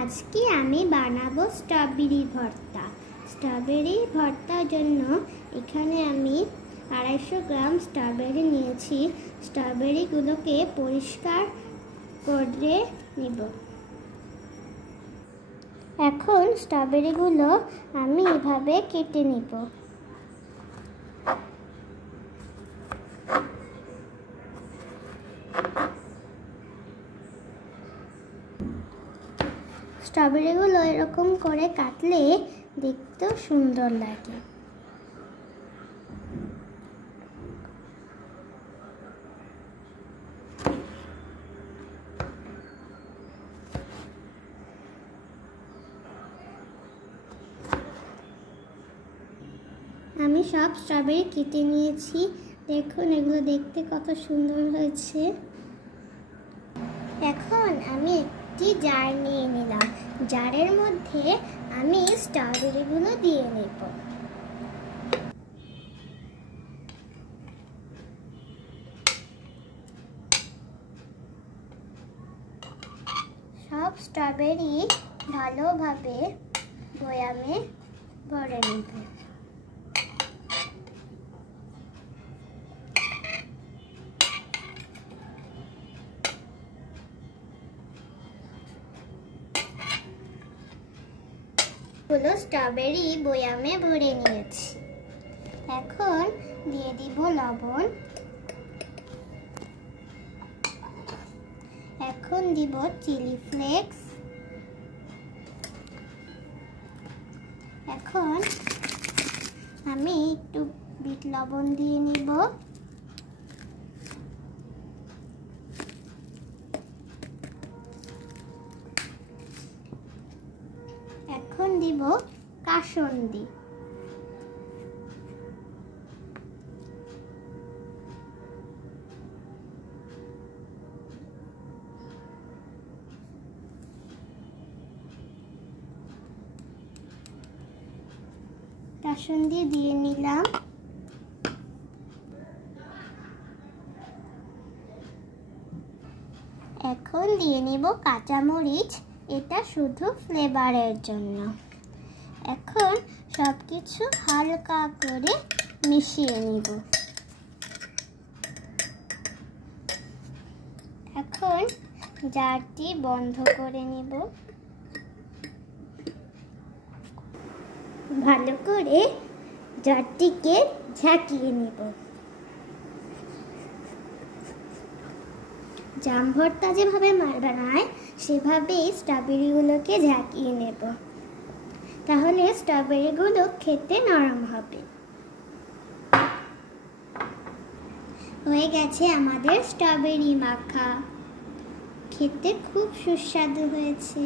আজকে আমি বানাবো স্ট্রবেরি ভর্তা। স্ট্রবেরি ভর্তার জন্য এখানে আমি 250 গ্রাম স্ট্রবেরি নিয়েছি। স্ট্রবেরিগুলোকে পরিষ্কার করে নেব। এখন স্ট্রবেরিগুলো আমি এভাবে কেটে নেব। স্ট্রবেরিগুলো এরকম করে কাটলে দেখতেও সুন্দর লাগে। আমি সব স্ট্রবেরি কেটে নিয়েছি। দেখুন এগুলো দেখতে কত সুন্দর হয়েছে। এখন আমি একটি জার নিয়ে নিলাম। জারের মধ্যে আমি স্ট্রবেরিগুলো দিয়ে নেব। সব স্ট্রবেরি ভালোভাবে বয়ামে ভরে নেব। স্ট্রবেরি বয়ামে ভরে নিয়েছি। এখন দিয়ে দিব লবণ। এখন দিব চিলি ফ্লেক্স। এখন আমি একটু বিট লবণ দিয়ে নিব। এখন দিব কাসুন্দি। কাসুন্দি দিয়ে নিলাম। এখন দিয়ে নিব কাঁচামরিচ, এটা শুধু ফ্লেভারের জন্য। এখন সবকিছু হালকা করে মিশিয়ে নিব। এখন জারটি বন্ধ করে নিব। ভালো করে জারটিকে ঝাঁকিয়ে নিব। জাম ভর্তা যেভাবে বানায় সেভাবেই স্ট্রবেরিগুলোকে ঝাঁকিয়ে নেব। তাহলে স্ট্রবেরিগুলো খেতে নরম হবে। হয়ে গেছে আমাদের স্ট্রবেরি মাখা। খেতে খুব সুস্বাদু হয়েছে।